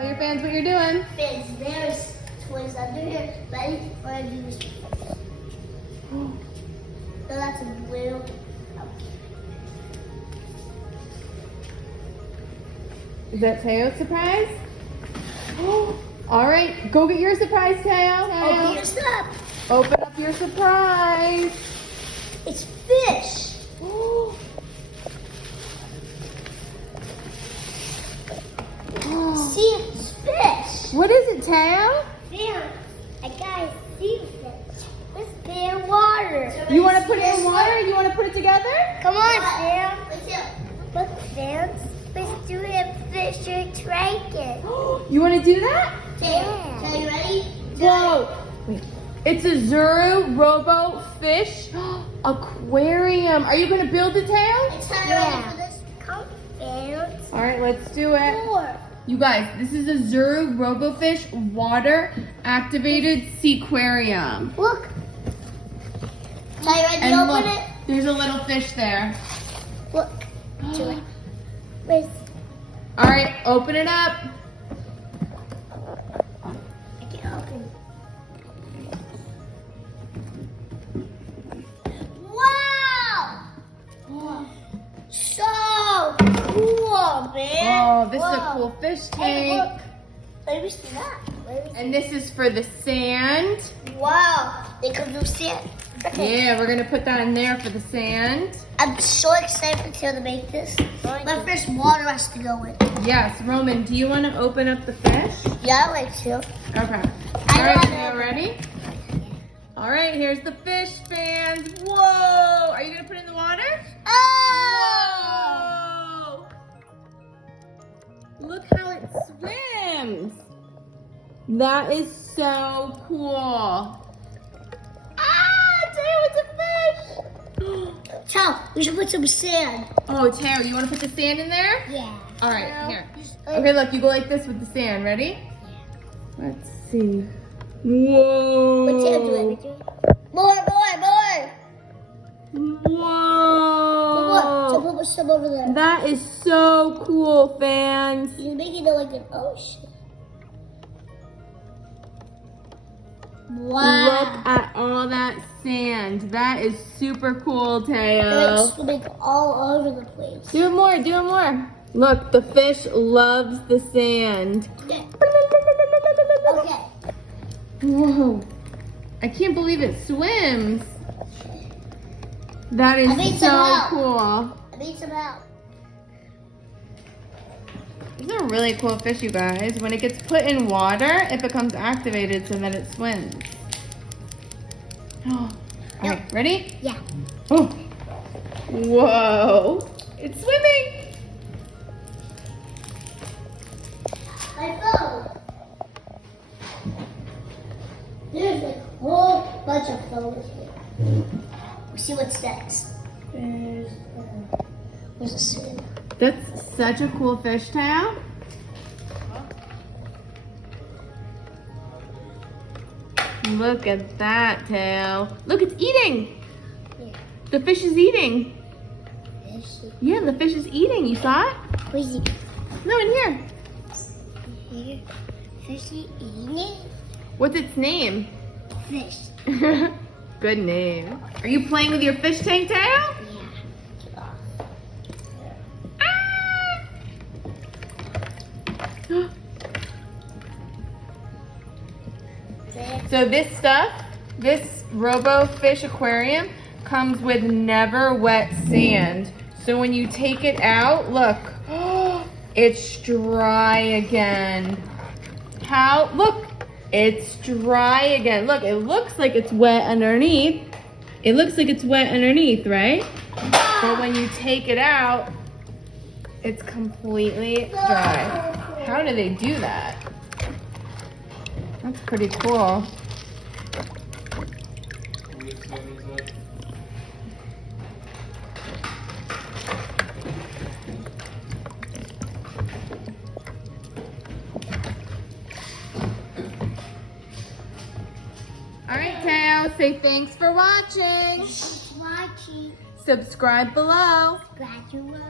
Tell your fans what you're doing. Fans, there's toys under here. Ready? Or I do this first. So that's a blue. Is that Teo's surprise? All right, go get your surprise, Teo. Open yours up. Open up your surprise. It's fish. See, it's fish. What is it, Teo? There, I gotta see fish. It's bare water. You want to put it in water? You want to put it together? Come on, Sam. Look, Sam. Let's do a fish or dragon. You want to do that? Yeah. Are you ready? Whoa. Wait. It's a Zuru Robofish Aquarium. Are you going to build it, Teo? Yeah. Come, Sam. All right, let's do it. Four. You guys, this is a Zuru Robofish water activated seaquarium. Look. Are you ready to And open look, it? there's a little fish there. Look. Do it. Where's... All right, open it up. I can't open. Wow! So cool, man. Oh, this is a Whoa. cool fish Hey, tank. look. Let me see that. And this is for the sand. Wow, they can do sand. Okay. Yeah, we're gonna put that in there for the sand. I'm so excited to make this. But first, water has to go in. Yes, Roman, do you want to open up the fish? Yeah, I like to. Okay. I All right, want Teo, to. ready? All right, here's the fish, fans. Whoa! Are you gonna put it in the water? Oh! Whoa! Look how it swims. That is so cool. Ah, Teo, it's a fish. Chow, we should put some sand. Oh, Teo, you want to put the sand in there? Yeah. All right, here. Okay, look, you go like this with the sand. Ready? Let's see. Whoa. What's Sam doing? More. Whoa. So put some over there. That is so cool, fans. You're making it like an ocean. Wow. Look at all that sand. That is super cool, Teo. It's swimming all over the place. Do it more, do it more. Look, the fish loves the sand. Okay. Whoa. I can't believe it swims. That I need is some so help. cool. I need some help. These are really cool fish, you guys. When it gets put in water, it becomes activated so that it swims. Oh. All right, ready? Yeah. Oh. Whoa. It's swimming. My phone. There's a whole bunch of phones here. Let's see what's next. There's a sand. That's such a cool fish, Teo. Look at that, Teo. Look, it's eating. Yeah. The fish is eating. Fishy. Yeah, the fish is eating. You saw it? Where's he? No, in here. Here. Fishy eating it? What's its name? Fish. Good name. Are you playing with your fish tank, Teo? Yeah. So this stuff, this Robofish Aquarium comes with never wet sand. So when you take it out, look, it's dry again. How, look, it's dry again. Look, it looks like it's wet underneath. It looks like it's wet underneath, right? But when you take it out, it's completely dry. How do they do that? That's pretty cool. All right, Teo, say thanks for watching. Watching. Subscribe below. Graduate.